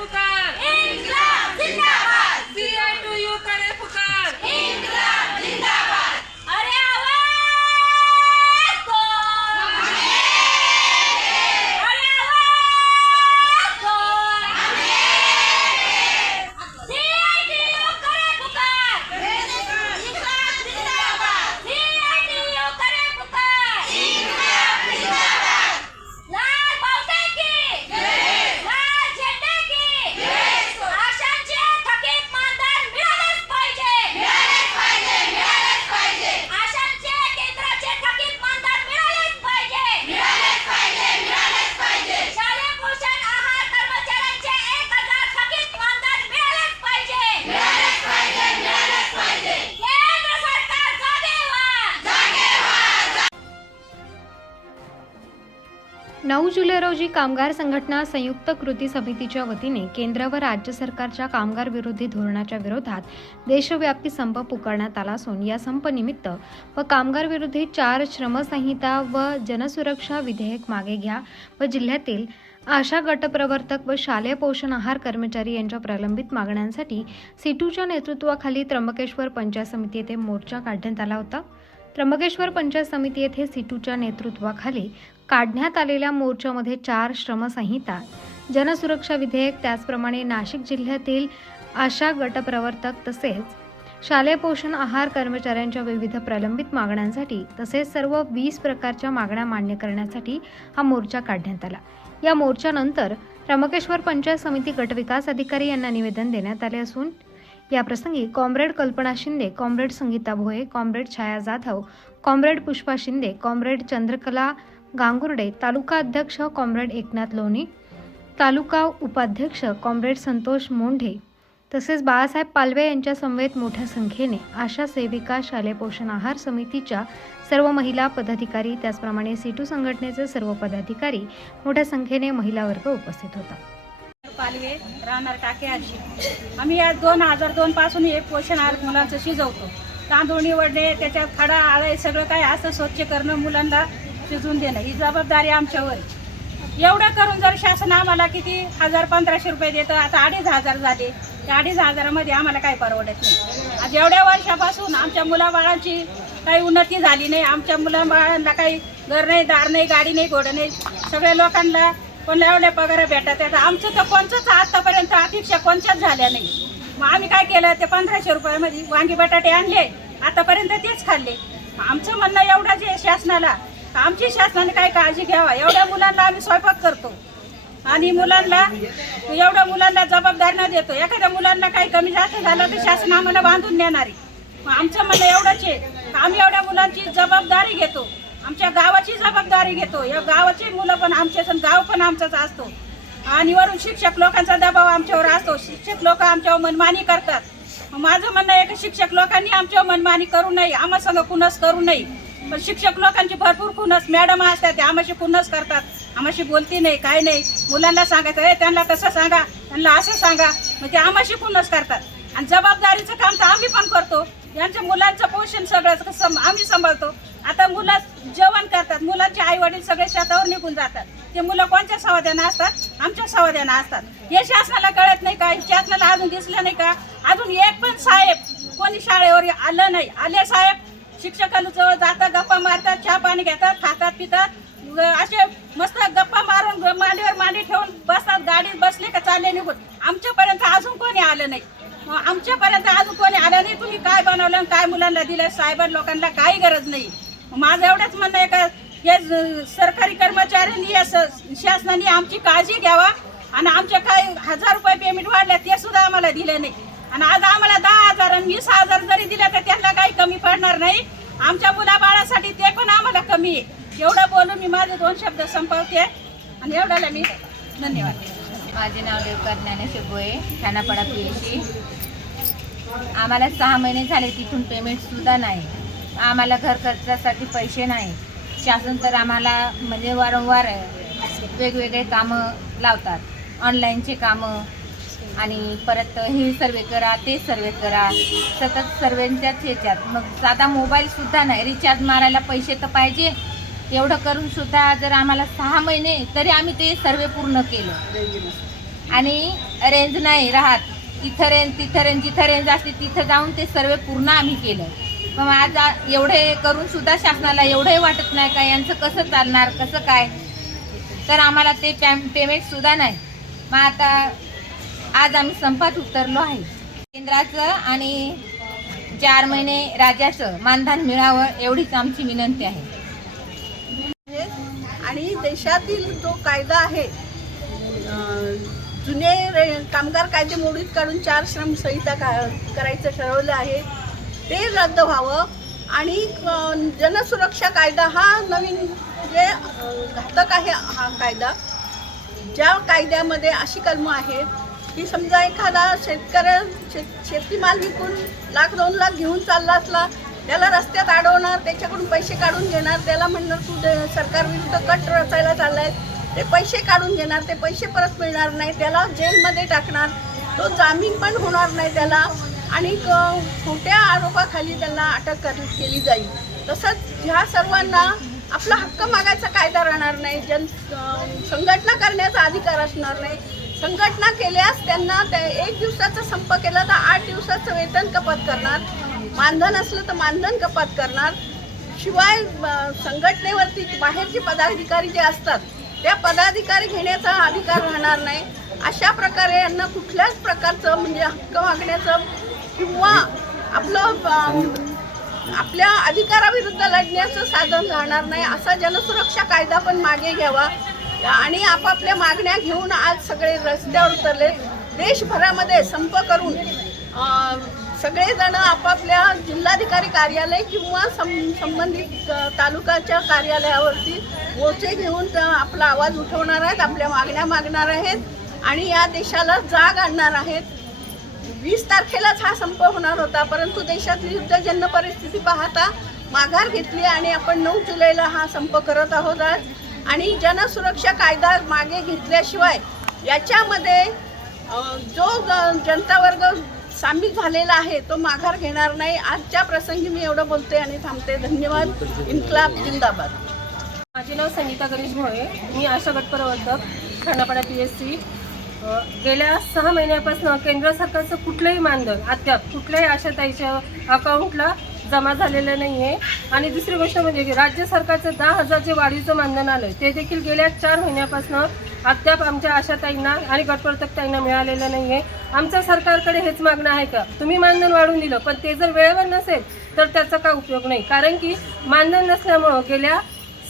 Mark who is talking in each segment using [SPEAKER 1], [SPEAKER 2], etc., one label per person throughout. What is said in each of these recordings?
[SPEAKER 1] पुकार
[SPEAKER 2] इन्कलाब
[SPEAKER 3] नऊ जुलै रोजी कामगार संघटना संयुक्त कृती समितीच्या वतीने केंद्र व राज्य सरकारच्या कामगार विरोधी धोरणाच्या विरोधात देशव्यापी संप पुकारण्यात आला असून या संपनिमित्त व कामगार विरोधी चार श्रमसंहिता व जनसुरक्षा विधेयक मागे घ्या व जिल्ह्यातील आशा गटप्रवर्तक व शालेय पोषण आहार कर्मचारी यांच्या प्रलंबित मागण्यांसाठी सिटूच्या नेतृत्वाखाली त्र्यंबकेश्वर पंचायत समिती येथे मोर्चा काढण्यात आला होता. त्र्यंबकेश्वर पंचायत समिती येथे सिटूच्या नेतृत्वाखाली काढण्यात आलेल्या मोर्चामध्ये चार श्रमसंहिता जनसुरक्षा विधेयक त्याचप्रमाणे नाशिक जिल्ह्यातील आशा गटप्रवर्तक तसेच शालेय पोषण आहार कर्मचाऱ्यांच्या विविध प्रलंबित मागण्यांसाठी तसेच सर्व वीस प्रकारच्या मागण्या मान्य करण्यासाठी हा मोर्चा काढण्यात आला. या मोर्चानंतर रमकेश्वर पंचायत समिती गटविकास अधिकारी यांना निवेदन देण्यात आले असून याप्रसंगी comrade Kalpana Shinde comrade Sangeeta Bhoye comrade Chhaya Jadhav comrade Pushpa Shinde comrade Chandrakala Gangurde taluka अध्यक्ष कॉम्रेड एकनाथ लोणी तालुका उपाध्यक्ष कॉम्रेड संतोष मोंढे तसेच बाळासाहेब पालवे यांच्या समवेत मोठ्या संख्येने आशा सेविका शालेय पोषण आहार समितीच्या सर्व महिला पदाधिकारी त्याचप्रमाणे सीटू संघटनेचे सर्व पदाधिकारी मोठ्या संख्येने महिला वर्ग उपस्थित होता.
[SPEAKER 4] पालवे राहणार टाके आम्ही या दोन हजार दोन पासून हे पोषण आहार मुलांचं शिजवतो. तांदूळ निवडणे त्याच्यात खडा आळे सगळं काय असं स्वच्छ करणं मुलांना शिजवून देणं. ही जबाबदारी आमच्यावर एवढं करून जर शासन आम्हाला किती हजार पंधराशे रुपये देतं आता अडीच हजार झाले. त्या अडीच हजारामध्ये आम्हाला काही परवडत नाही. आज एवढ्या वर्षापासून आमच्या मुलाबाळांची काही उन्नती झाली नाही. आमच्या मुलाबाळांना काही घर नाही दार नाही गाडी नाही घोडं नाही. सगळ्या लोकांना कोणला एवढ्या पगार भेटत आहेत? आमचं तर कोणचंच आत्तापर्यंत अपेक्षा कोणच्याच झाल्या नाही. मग आम्ही काय केलं? ते पंधराशे रुपयामध्ये वांगी बटाटे आणले. आतापर्यंत तेच खाल्ले. आमचं म्हणणं एवढंच आहे शासनाला. आमची शासनाने काय काळजी घ्यावा. एवढ्या मुलांना आम्ही स्वयंपाक करतो. आणि मुलांना एवढ्या मुलांना जबाबदारी न देतो. एखाद्या मुलांना काही कमी जास्त झालं तर शासन आम्हाला बांधून देणार मग आमचं म्हणणं एवढंच आहे. आम्ही एवढ्या मुलांची जबाबदारी घेतो. आमच्या गावाची जबाबदारी घेतो. या गावाची मुलं पण आमचे आणि गाव पण आमचाच असतो. आणि वरून शिक्षक लोकांचा दबाव आमच्यावर असतो. शिक्षक लोक आमच्यावर मनमानी करतात. मग माझं म्हणणं आहे की शिक्षक लोकांनी आमच्यावर मनमानी करू नये. आम्हा संग कुणस करू नये. पण शिक्षक लोकांची भरपूर खुनस मॅडम असतात ते आम्हाशी खुनस करतात. आम्हाशी बोलती नाही काय नाही. मुलांना सांगायचं ए त्यांना तसं सांगा त्यांना असं सांगा. मग ते आम्हाशी खुनस करतात. आणि जबाबदारीचं काम तर आम्ही पण करतो. यांच्या मुलांचं पोषण सगळं सम- आम्ही सांभाळतो. आता मुलं जेवण करतात. मुलांचे आई वडील सगळे शेतावर निघून जातात. ते मुलं कोणत्या सवाद्यानं असतात? आमच्या सवाद्यानं असतात. हे शासनाला कळत नाही का? शासनाला अजून दिसलं नाही का? अजून एक पण साहेब कोणी शाळेवर आलं नाही. आले साहेब शिक्षकांजवळ जातात गप्पा मारतात चहा पाणी घेतात खातात पितात. असे मस्त गप्पा मारून मांडीवर मांडी ठेवून बसतात गाडीत बसले का चालले निघून. आमच्यापर्यंत अजून कोणी आलं नाही. आमच्यापर्यंत अजून कोणी आलं नाही. तुम्ही काय बनवलं आणि काय मुलांना दिलं सायबर लोकांना काही गरज नाही. माझं एवढंच म्हणणं आहे का हे सरकारी कर्मचाऱ्यांनी या स- शासनाने आमची काळजी घ्यावा. आणि आमचे काही हजार रुपये पेमेंट वाढले ते सुद्धा आम्हाला दिलं नाही. आणि आज आम्हाला दहा हजार आणि वीस हजार जरी दिले तर त्यांना काही कमी पडणार नाही. आमच्या मुलाबाळासाठी ते पण आम्हाला कमी आहे. एवढं बोलून मी माझे दोन शब्द संपवते. आणि एवढ्याला मी धन्यवाद
[SPEAKER 5] माझे नाव देवकर ज्ञानेश्वर गोये ठाणापाडा पी आम्हाला सहा महिने झाले तिथून पेमेंटसुद्धा नाही. आम्हाला घर खर्चासाठी पैसे नाही. शासन तर आम्हाला म्हणजे वारंवार वेगवेगळे कामं लावतात. ऑनलाईनचे कामं आणि परत हे सर्वे करा ते सर्वे करा. सतत सर्वेंच्याच ह्याच्यात. मग साधा मोबाईलसुद्धा नाही. रिचार्ज मारायला पैसे तर पाहिजे. एवढं करून सुद्धा जर आम्हाला सहा महिने तरी आम्ही ते सर्वे पूर्ण केलं. आणि रेंज नाही राहत. इथं रेंज तिथं रेंज जिथं रेंज असते तिथं जाऊन ते सर्वे पूर्ण आम्ही केलं. मग आज एवढे करून सुद्धा शासनाला एवढंही वाटत नाही का यांचं कसं चालणार कसं काय? तर आम्हाला ते पॅम पेमेंटसुद्धा नाही. मग आता आज आम्ही संपात उतरलो आहे. केंद्राचं आणि चार महिने राज्याचं मानधन मिळावं एवढीच आमची विनंती आहे.
[SPEAKER 6] आणि देशातील जो कायदा आहे जुने रे- कामगार कायदे मोडीत काढून चार श्रम संहिता का करायचं ठरवलं आहे ते रद्द व्हावं. आणि जनसुरक्षा कायदा हा नवीन जे घातक आहे हा कायदा ज्या कायद्यामध्ये अशी कलमं आहेत की समजा एखादा शेतकऱ्या शेत शेतीमाल विकून लाख दोन लाख घेऊन चालला असला त्याला रस्त्यात अडवणार त्याच्याकडून पैसे काढून घेणार त्याला म्हणणार तू जे सरकारविरुद्ध कट रचायला चाललाय ते पैसे काढून घेणार ते पैसे परत मिळणार नाही त्याला जेलमध्ये टाकणार तो जामीन पण होणार नाही त्याला आणि खोट्या आरोपाखाली त्यांना अटक कर केली जाईल. तसंच ह्या सर्वांना आपला हक्क मागायचा कायदा राहणार नाही जन संघटना करण्याचा अधिकार असणार नाही. संघटना केल्यास त्यांना त्या एक दिवसाचा संप केला तर आठ दिवसाचं वेतन कपात करणार. मानधन असलं तर मानधन कपात करणार. शिवाय संघटनेवरती बाहेरचे पदाधिकारी जे असतात त्या पदाधिकारी घेण्याचा अधिकार राहणार नाही. अशा प्रकारे यांना कुठल्याच प्रकारचं म्हणजे हक्क मागण्याचं किंवा आपलं आपल्या अधिकाराविरुद्ध लढण्याचं साधन राहणार नाही. असा जनसुरक्षा कायदा पण मागे घ्यावा. आणि आपापल्या मागण्या घेऊन आज सगळे रस्त्यावर उतरले देशभरामध्ये संप करून सगळेजण आपापल्या जिल्हाधिकारी कार्यालय किंवा सं संबंधित तालुकाच्या कार्यालयावरती मोर्चे घेऊन आपला आवाज उठवणार आहेत आपल्या मागण्या मागणार आहेत आणि या देशाला जाग आणणार आहेत वीस तारखेलाच हा संप होणार होता परंतु देशातली युद्धजन्य परिस्थिती पाहता माघार घेतली आणि आपण नऊ जुलैला हा संप करत आहोत आज. आणि जनसुरक्षा कायदा मागे घेतल्याशिवाय याच्यामध्ये जो ग- जनता वर्ग सामील झालेला आहे तो माघार घेणार नाही. आजच्या प्रसंगी मी एवढं बोलते आणि थांबते. धन्यवाद. इन्कलाब जिंदाबाद.
[SPEAKER 1] माझे नाव संगीता गणेश भोळे. मी आशा गट प्रवर्तक खानापाडा पी एस सी गेल्या सहा महिन्यापासून केंद्र सरकारचं कुठलंही मानधन अद्याप कुठल्याही आशाताईच्या अकाउंटला जमा झालेलं नाही आहे आणि दुसरी गोष्ट म्हणजे की राज्य सरकारचं दहा हजार जे वाढीचं मानधन आलं ते देखील गेल्या चार महिन्यापासून अद्याप आमच्या आशाताईंना आणि गटप्रवर्तकताईंना मिळालेलं नाही आहे आमच्या सरकारकडे हेच मागणं आहे का? तुम्ही मानधन वाढवून दिलं पण ते जर वेळेवर नसेल तर त्याचा काय उपयोग नाही. कारण की मानधन नसल्यामुळं गेल्या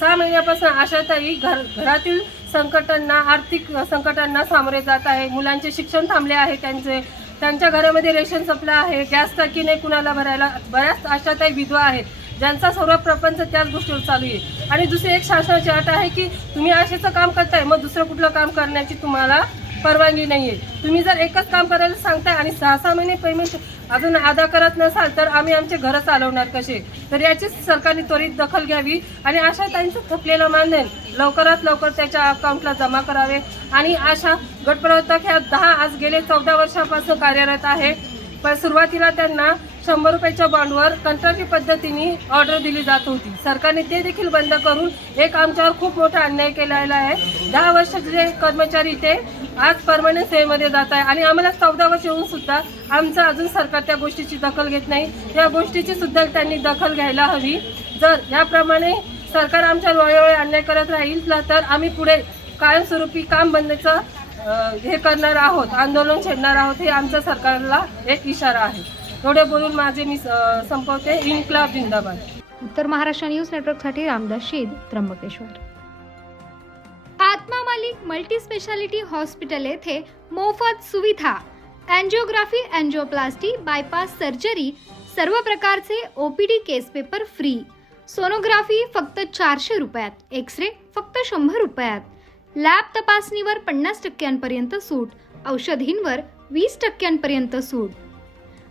[SPEAKER 1] सहा महिन्यापासून आशाताई घर घरातील संकटांना आर्थिक संकटांना सामोरे जात आहे. मुलांचे शिक्षण थांबले आहे त्यांचे. त्यांच्या घरामध्ये रेशन सप्लाय आहे गॅस टाकी नाही कुणाला भरायला बऱ्याच अशा काही विधवा आहेत ज्यांचा सर्व प्रपंच त्याच गोष्टीवर चालू आहे. आणि दुसरी एक शासनाची अट आहे की तुम्ही आशेचं काम करताय मग दुसरं कुठलं काम करण्याची तुम्हाला परवानगी नाही आहे तुम्ही जर एकच काम करायला सांगताय आणि सहा सहा महिने पेमेंट अजून अदा करत नसाल तर आम्ही आमचे घरं चालवणार कसे? तर याची सरकारने त्वरित दखल घ्यावी आणि अशा त्यांचं थकलेलं मानधन लवकरात लवकर त्याच्या अकाउंटला जमा करावे. आणि आशा गटप्रवर्तक ह्या दहा आज गेले चौदा वर्षापासून कार्यरत आहे. पण सुरुवातीला त्यांना शंभर रुपयाच्या बॉन्डवर कंत्राटी पद्धतीने ऑर्डर दिली जात होती. सरकारने ते देखील बंद करून एक आमच्यावर खूप मोठा अन्याय केलेला आहे. दहा वर्षाचे जे कर्मचारी ते आज परमनंट सेवेमध्ये जात आहे आणि आम्हाला चौदा वर्ष येऊन सुद्धा आमचं अजून सरकार त्या गोष्टीची दखल घेत नाही. या गोष्टीची सुद्धा त्यांनी दखल घ्यायला हवी. जर याप्रमाणे सरकार आमच्या वेळोवेळी अन्याय करत राहील तर आम्ही पुढे कायमस्वरूपी काम बंदचं हे करणार आहोत. आंदोलन छेडणार आहोत हे आमच्या सरकारला एक इशारा आहे. एवढे बोलून माझे मी संपवते. इन्क्लाब जिंदाबाद.
[SPEAKER 7] उत्तर महाराष्ट्र न्यूज नेटवर्कसाठी Ramdas Sheed Trimbakeshwar.
[SPEAKER 3] Atma Malik multi speciality hospital येथे मोफत सुविधा. अँजिओग्राफी अँजिओप्लास्टी बायपास सर्जरी सर्व प्रकारचे OPD case paper free. Sonography फक्त चारशे रुपयात. एक्सरे फक्त शंभर रुपयात. लॅब तपासणीवर पन्नास टक्क्यांपर्यंत सूट. औषधींवर वीस टक्क्यांपर्यंत सूट.